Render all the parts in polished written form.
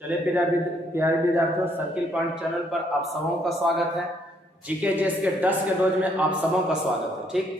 चलिए प्यारे विद्यार्थियों, सर्किल पॉइंट चैनल पर आप सबों का स्वागत है। जीके जीएस के 10 के डोज में आप सबों का स्वागत है। ठीक,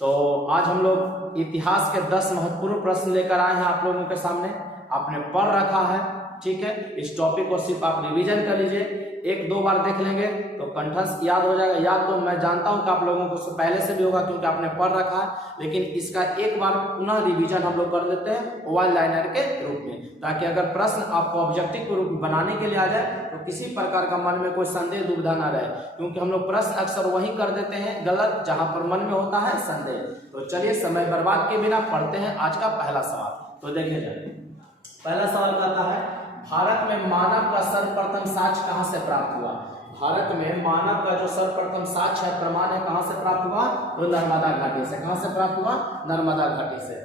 तो आज हम लोग इतिहास के 10 महत्वपूर्ण प्रश्न लेकर आए हैं आप लोगों के सामने। आपने पढ़ रखा है, ठीक है। इस टॉपिक को सिर्फ आप रिवीजन कर लीजिए, एक दो बार देख लेंगे तो कंठस्थ याद हो जाएगा। याद तो मैं जानता हूं कि आप लोगों को पहले से भी होगा क्योंकि आपने पढ़ रखा है, लेकिन इसका एक बार पुनः रिवीजन हम लोग कर लेते हैं वन लाइनर के रूप में, ताकि अगर प्रश्न आपको ऑब्जेक्टिव के रूप में बनाने के लिए आ जाए तो किसी प्रकार का मन में कोई संदेह दुविधा ना रहे, क्योंकि हम लोग प्रश्न अक्सर वही कर देते हैं गलत जहां पर मन में होता है संदेह। तो चलिए समय बर्बाद के बिना पढ़ते हैं आज का पहला सवाल। तो देखिए जाइए, पहला सवाल कहता है भारत में मानव का सर्वप्रथम साक्ष्य कहां से प्राप्त हुआ। भारत में मानव का जो सर्वप्रथम साक्ष्य है, प्रमाण है, कहां से प्राप्त हुआ? तो नर्मदा घाटी से। कहां से प्राप्त हुआ? नर्मदा घाटी से।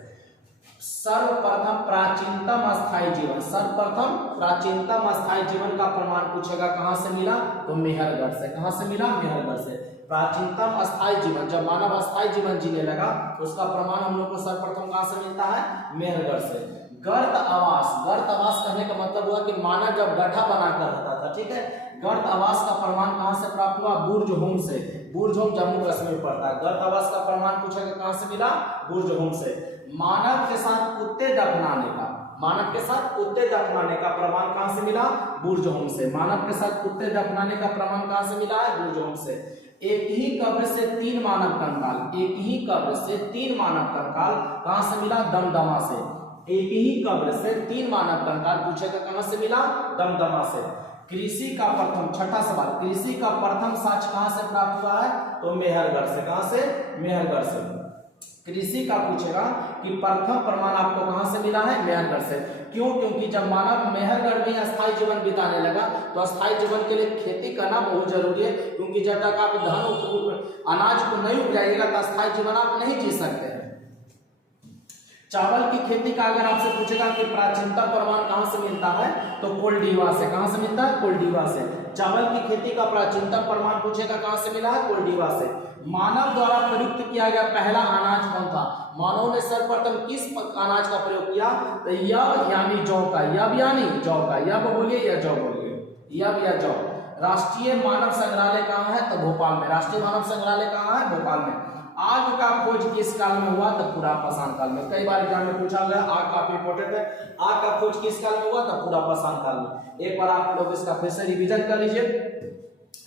सर्वप्रथम प्राचीनतम अस्थायी जीवन, सर्वप्रथम प्राचीनतम अस्थायी जीवन का प्रमाण पूछेगा कहां से मिला? तो मेहरगढ़ से। कहां से मिला? मेहरगढ़ से। प्राचीनतम अस्थायी जीवन, जब मानव अस्थायी जीवन जीने लगा तो उसका प्रमाण हम लोग को सर्वप्रथम कहां से मिलता है? मेहरगढ़ से। गर्त आवास, गर्त आवास कहने का मतलब हुआ कि मानव जब गड्ढा बनाकर रहता था, ठीक है। गर्त आवास का प्रमाण कहां से प्राप्त हुआ? बुर्ज होम से। बुर्ज होम जम्मू कश्मीर पड़ता है। गर्त आवास का प्रमाण पूछेगा कहां से मिला? बुर्ज होम से। मानव के साथ कुत्ते दफनाने का, मानव के साथ कुत्ते दफनाने का प्रमाण कहां से मिला? बुर्ज होम से। मानव के साथ कुत्ते दफनाने का प्रमाण कहां से मिला है? बुर्ज होम से। एक ही कब्र से 3 मानव कंकाल, एक ही कब्र से 3 मानव कंकाल कहां से मिला? दमदमा से। एक ही कब्र से 3 मानव कंकाल पूछेगा कहां से मिला? दमदमा से। कृषि का प्रथम, छठा सवाल, कृषि का प्रथम साक्ष्य कहां से प्राप्त हुआ है? तो मेहरगढ़ से। कहां से? मेहरगढ़ से। कृषि का पूछेगा कि प्रथम प्रमाण आपको कहां से मिला है? मेहरगढ़ से। क्यों? क्योंकि जब मानव मेहरगढ़ में अस्थायी जीवन बिताने लगा तो अस्थायी जीवन के लिए खेती करना बहुत जरूरी है, क्योंकि जब तक आप धान अनाज को नहीं उपजाइएगा तो अस्थायी जीवन आप नहीं जी सकते हैं। चावल की खेती का अगर आपसे पूछेगा कि प्राचीनतम प्रमाण कहां से मिलता है? तो कोल्डीवा से। कहां से मिलता है? कोल्डीवा से। चावल की खेती का प्राचीनतम प्रमाण पूछेगा कहां से मिला है? कोल्डीवा से। मानव द्वारा प्रयुक्त किया गया पहला अनाज कौन था? मानव ने सर्वप्रथम किस अनाज का प्रयोग किया? तो यब यानी जौ का, यब यानी जौ का, यब बोलिए या जौ बोलिए, यब या जौ। राष्ट्रीय मानव संग्रहालय कहां है? तो भोपाल में। राष्ट्रीय मानव संग्रहालय कहां है? भोपाल में। आग का खोज किस काल में हुआ? तो पुरापाषाण काल में। कई बार एग्जाम में पूछा गया, आग काफी इंपॉर्टेंट है। आग का खोज किस काल में हुआ? तो पुरापाषाण काल में। एक बार आप लोग इसका फिर से रिवीजन कर लीजिए।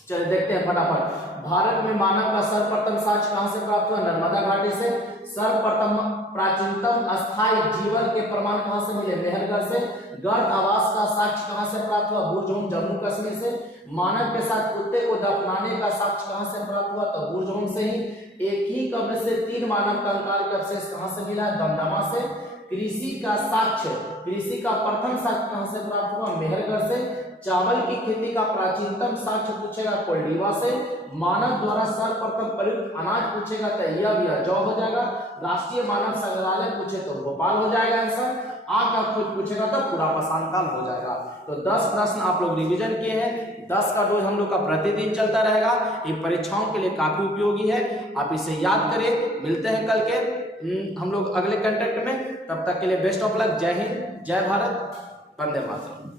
चलिए देखते हैं फटाफट। भारत में मानव का सर्वप्रथम साक्ष्य कहां से प्राप्त हुआ? नर्मदा घाटी से। सर्वप्रथम प्राचीनतम अस्थायी जीवन के प्रमाण कहां से मिले? मेहरगढ़ से। गर्त आवास का साक्ष्य कहां से प्राप्त हुआ? बुर्ज होम जम्मू कश्मीर से। मानव के साथ कुत्ते को दफनाने का साक्ष्य कहां से प्राप्त हुआ? तो बुर्ज होम से ही। एक ही कब्र से 3 मानव कंकाल के अवशेष कहां से मिला? दमदमा से। कृषि का साक्ष्य, कृषि का प्रथम साक्ष्य कहां से प्राप्त हुआ? मेहरगढ़ से। चावल की खेती का प्राचीनतम साक्ष्य पूछेगा कोल्डीवा से। मानव द्वारा सर्वप्रथम प्रयुक्त अनाज पूछेगा तो यह जौ हो जाएगा। राष्ट्रीय मानव संग्रहालय पूछे तो भोपाल हो जाएगा आंसर। आग का खोज पूछेगा तो पुरापाषाण काल हो जाएगा। तो 10 प्रश्न आप लोग रिवीजन किए हैं। 10 का डोज हम लोग का प्रतिदिन चलता रहेगा। ये परीक्षाओं के लिए काफी उपयोगी है, आप इसे याद करें। मिलते हैं कल के हम लोग अगले कंटेंट में, तब तक के लिए बेस्ट ऑफ लक। जय हिंद, जय भारत, वंदे मातरम।